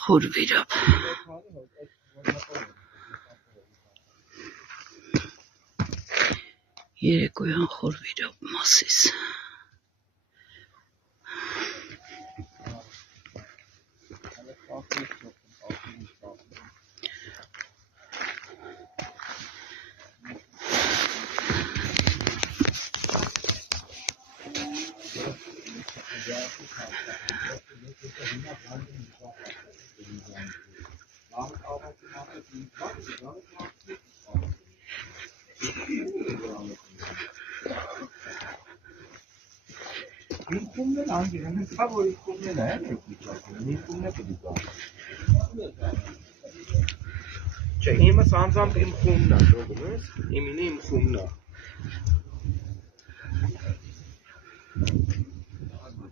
Խորվիրապ երեկոյան խորվիրապ մասիս Չէ, իմս անձամբ իմ խումն է, իմ խումն է